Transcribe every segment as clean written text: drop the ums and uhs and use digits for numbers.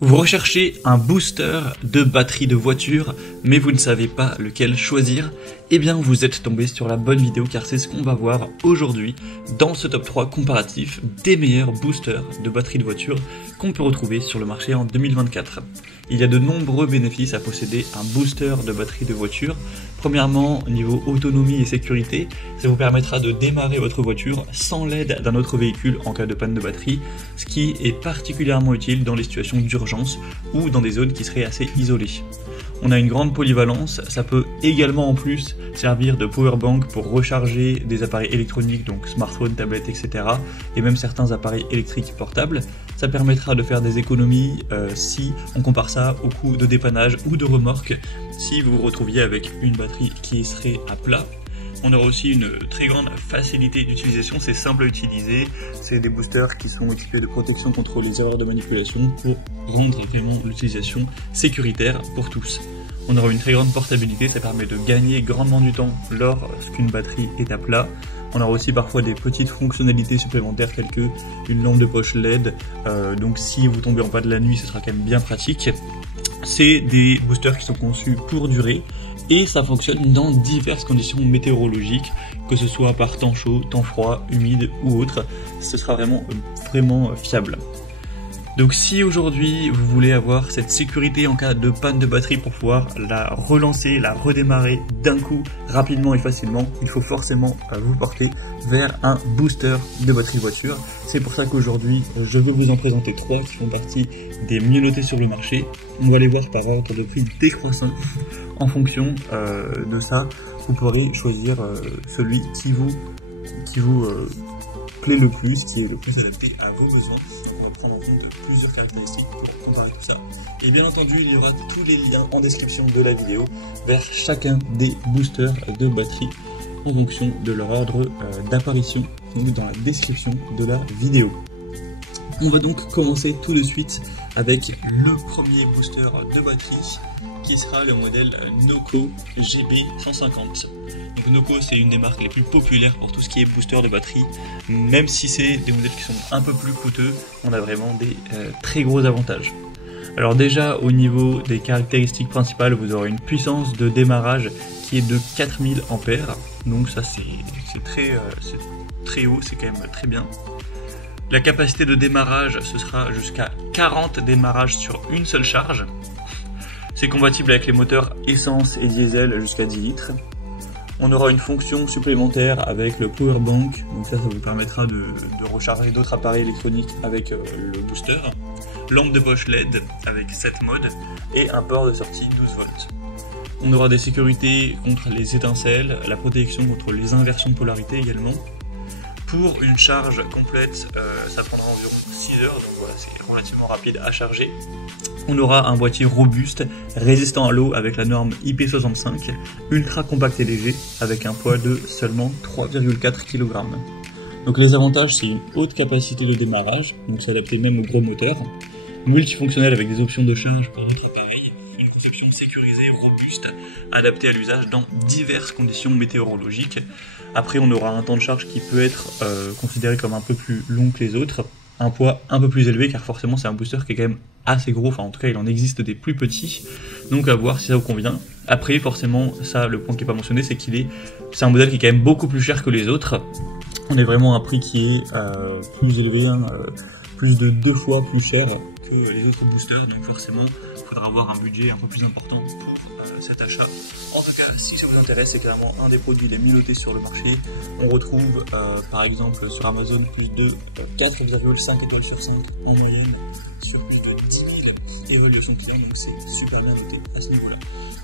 Vous recherchez un booster de batterie de voiture, mais vous ne savez pas lequel choisir? Eh bien, vous êtes tombé sur la bonne vidéo car c'est ce qu'on va voir aujourd'hui dans ce top 3 comparatif des meilleurs boosters de batterie de voiture qu'on peut retrouver sur le marché en 2024. Il y a de nombreux bénéfices à posséder un booster de batterie de voiture. Premièrement, niveau autonomie et sécurité, ça vous permettra de démarrer votre voiture sans l'aide d'un autre véhicule en cas de panne de batterie, ce qui est particulièrement utile dans les situations d'urgence ou dans des zones qui seraient assez isolées. On a une grande polyvalence, ça peut également en plus servir de powerbank pour recharger des appareils électroniques, donc smartphones, tablettes, etc. et même certains appareils électriques portables. Ça permettra de faire des économies si on compare ça au coût de dépannage ou de remorque si vous vous retrouviez avec une batterie qui serait à plat. On aura aussi une très grande facilité d'utilisation, c'est simple à utiliser, c'est des boosters qui sont équipés de protection contre les erreurs de manipulation pour rendre vraiment l'utilisation sécuritaire pour tous. On aura une très grande portabilité, ça permet de gagner grandement du temps lorsqu'une batterie est à plat. On aura aussi parfois des petites fonctionnalités supplémentaires telles que une lampe de poche LED, donc si vous tombez en panne de la nuit, ce sera quand même bien pratique. C'est des boosters qui sont conçus pour durer et ça fonctionne dans diverses conditions météorologiques, que ce soit par temps chaud, temps froid, humide ou autre, ce sera vraiment fiable. Donc si aujourd'hui vous voulez avoir cette sécurité en cas de panne de batterie pour pouvoir la relancer, la redémarrer d'un coup rapidement et facilement, il faut forcément vous porter vers un booster de batterie de voiture. C'est pour ça qu'aujourd'hui je veux vous en présenter 3 qui font partie des mieux notés sur le marché. On va les voir par ordre de prix décroissant. En fonction de ça, vous pourrez choisir celui qui vous plaît le plus, qui est le plus adapté à vos besoins. On va prendre en compte plusieurs caractéristiques pour comparer tout ça. Et bien entendu, il y aura tous les liens en description de la vidéo vers chacun des boosters de batterie en fonction de leur ordre d'apparition, donc dans la description de la vidéo. On va donc commencer tout de suite avec le premier booster de batterie qui sera le modèle Noco GB150. Donc Noco, c'est une des marques les plus populaires pour tout ce qui est booster de batterie. Même si c'est des modèles qui sont un peu plus coûteux, on a vraiment des très gros avantages. Alors déjà au niveau des caractéristiques principales, vous aurez une puissance de démarrage qui est de 4000 ampères. Donc ça c'est très haut, c'est quand même très bien. La capacité de démarrage, ce sera jusqu'à 40 démarrages sur une seule charge. C'est compatible avec les moteurs essence et diesel jusqu'à 10 litres. On aura une fonction supplémentaire avec le powerbank, donc ça vous permettra de recharger d'autres appareils électroniques avec le booster. Lampe de poche LED avec 7 modes et un port de sortie 12 volts. On aura des sécurités contre les étincelles, la protection contre les inversions de polarité également. Pour une charge complète, ça prendra environ 6 heures, donc voilà, c'est relativement rapide à charger. On aura un boîtier robuste, résistant à l'eau avec la norme IP65, ultra compact et léger, avec un poids de seulement 3,4 kg. Donc les avantages, c'est une haute capacité de démarrage, donc s'adapter même aux gros moteurs, multifonctionnel avec des options de charge pour notre appareil, une conception sécurisée, robuste, adaptée à l'usage dans diverses conditions météorologiques. Après, on aura un temps de charge qui peut être considéré comme un peu plus long que les autres, un poids un peu plus élevé car forcément c'est un booster qui est quand même assez gros, enfin en tout cas il en existe des plus petits, donc à voir si ça vous convient. Après forcément, ça le point qui n'est pas mentionné, c'est c'est un modèle qui est quand même beaucoup plus cher que les autres. On est vraiment à un prix qui est plus élevé, plus de 2 fois plus cher que les autres boosters, donc forcément il faudra avoir un budget un peu plus important pour cet achat. En tout cas, si ça vous intéresse, c'est clairement un des produits les mieux notés sur le marché. On retrouve par exemple sur Amazon plus de 4,5 étoiles sur 5 en moyenne sur plus de 10 000 évaluations clients, donc c'est super bien noté à ce niveau-là.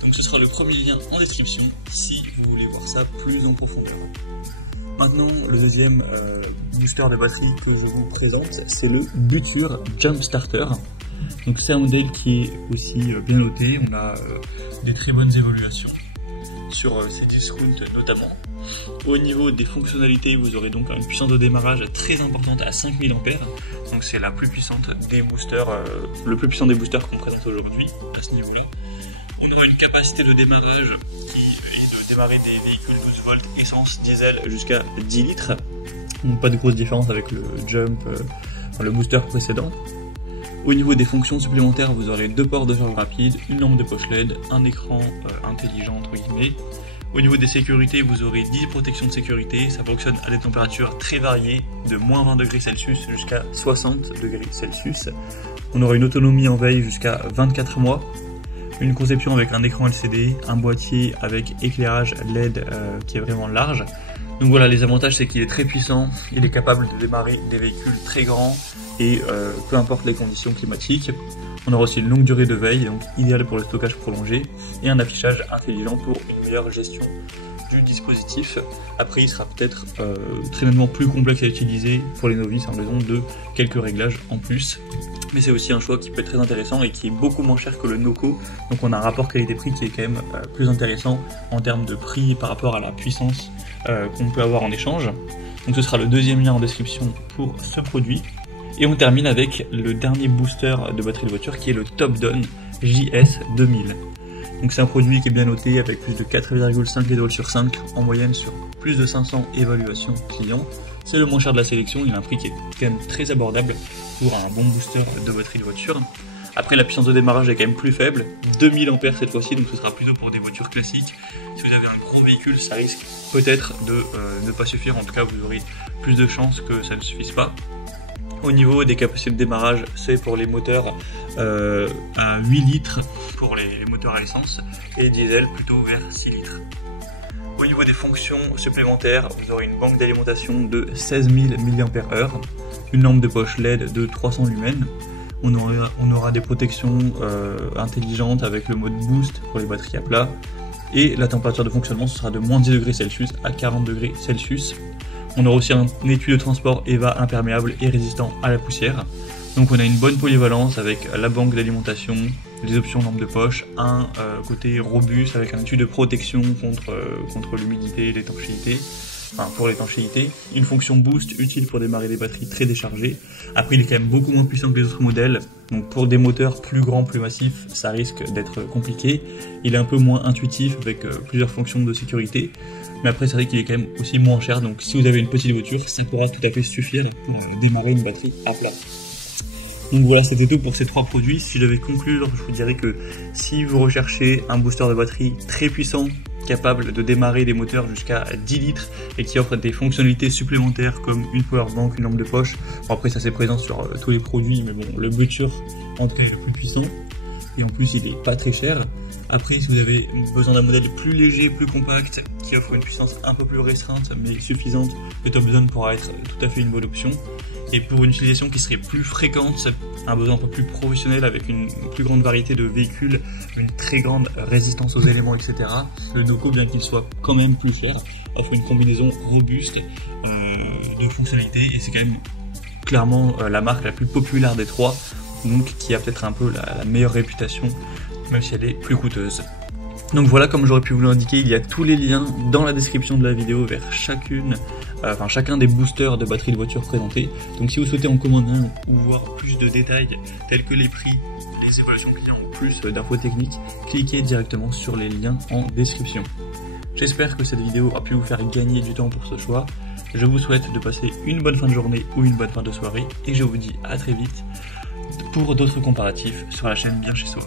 Donc ce sera le premier lien en description si vous voulez voir ça plus en profondeur. Maintenant, le deuxième booster de batterie que je vous présente, c'est le Buture Jump Starter. Donc c'est un modèle qui est aussi bien noté, on a des très bonnes évaluations sur ces discounts notamment. Au niveau des fonctionnalités, vous aurez donc une puissance de démarrage très importante à 5000 ampères. Donc c'est la plus puissante des boosters, le plus puissant des boosters qu'on présente aujourd'hui à ce niveau-là. On aura une capacité de démarrage qui est de démarrer des véhicules 12 volts essence diesel jusqu'à 10 litres. Donc pas de grosse différence avec le Jump, le booster précédent. Au niveau des fonctions supplémentaires, vous aurez 2 ports de charge rapide, une lampe de poche LED, un écran intelligent entre guillemets. Au niveau des sécurités, vous aurez 10 protections de sécurité, ça fonctionne à des températures très variées, de moins 20 degrés Celsius jusqu'à 60 degrés Celsius. On aura une autonomie en veille jusqu'à 24 mois, une conception avec un écran LCD, un boîtier avec éclairage LED qui est vraiment large. Donc voilà, les avantages c'est qu'il est très puissant, il est capable de démarrer des véhicules très grands et peu importe les conditions climatiques. On aura aussi une longue durée de veille, donc idéal pour le stockage prolongé, et un affichage intelligent pour une meilleure gestion du dispositif. Après, il sera peut-être très nettement plus complexe à utiliser pour les novices en raison de quelques réglages en plus. Mais c'est aussi un choix qui peut être très intéressant et qui est beaucoup moins cher que le Noco. Donc on a un rapport qualité-prix qui est quand même plus intéressant en termes de prix par rapport à la puissance qu'on peut avoir en échange. Donc ce sera le deuxième lien en description pour ce produit. Et on termine avec le dernier booster de batterie de voiture qui est le Topdon JS 2000. Donc c'est un produit qui est bien noté avec plus de 4,5 étoiles sur 5 en moyenne sur plus de 500 évaluations clients. C'est le moins cher de la sélection, il a un prix qui est quand même très abordable pour un bon booster de batterie de voiture. Après la puissance de démarrage est quand même plus faible, 2000 ampères cette fois-ci, donc ce sera plutôt pour des voitures classiques. Si vous avez un gros véhicule, ça risque peut-être de ne pas suffire, en tout cas vous aurez plus de chances que ça ne suffise pas. Au niveau des capacités de démarrage, c'est pour les moteurs à 8 litres pour les moteurs à essence et diesel plutôt vers 6 litres. Au niveau des fonctions supplémentaires, vous aurez une banque d'alimentation de 16 000 mAh, une lampe de poche LED de 300 lumens, on aura des protections intelligentes avec le mode boost pour les batteries à plat, et la température de fonctionnement ce sera de moins 10 degrés Celsius à 40 degrés Celsius. On aura aussi un étui de transport EVA imperméable et résistant à la poussière. Donc on a une bonne polyvalence avec la banque d'alimentation, les options lampe de poche, un côté robuste avec un étui de protection contre l'humidité et l'étanchéité, enfin pour l'étanchéité, une fonction boost utile pour démarrer des batteries très déchargées. Après il est quand même beaucoup moins puissant que les autres modèles, donc pour des moteurs plus grands, plus massifs, ça risque d'être compliqué. Il est un peu moins intuitif avec plusieurs fonctions de sécurité. Mais après c'est vrai qu'il est quand même aussi moins cher, donc si vous avez une petite voiture, ça pourra tout à fait suffire pour démarrer une batterie à plat. Donc voilà, c'était tout pour ces 3 produits. Si je devais conclure, je vous dirais que si vous recherchez un booster de batterie très puissant, capable de démarrer des moteurs jusqu'à 10 litres et qui offre des fonctionnalités supplémentaires comme une powerbank, une lampe de poche, bon après ça c'est présent sur tous les produits, mais bon, le Butcher en tout cas est le plus puissant et en plus il est pas très cher. Après, si vous avez besoin d'un modèle plus léger, plus compact, qui offre une puissance un peu plus restreinte mais suffisante, le Topdon pourra être tout à fait une bonne option. Et pour une utilisation qui serait plus fréquente, un besoin un peu plus professionnel avec une plus grande variété de véhicules, une très grande résistance aux éléments, etc., le Noco, bien qu'il soit quand même plus cher, offre une combinaison robuste de fonctionnalités et c'est quand même clairement la marque la plus populaire des 3, donc qui a peut-être un peu la meilleure réputation, même si elle est plus coûteuse. Donc voilà, comme j'aurais pu vous l'indiquer, il y a tous les liens dans la description de la vidéo vers chacun des boosters de batterie de voiture présentés. Donc si vous souhaitez en commander un ou voir plus de détails tels que les prix, les évaluations clients ou plus d'infos techniques, cliquez directement sur les liens en description. J'espère que cette vidéo a pu vous faire gagner du temps pour ce choix. Je vous souhaite de passer une bonne fin de journée ou une bonne fin de soirée et je vous dis à très vite pour d'autres comparatifs sur la chaîne Bien Chez Soi.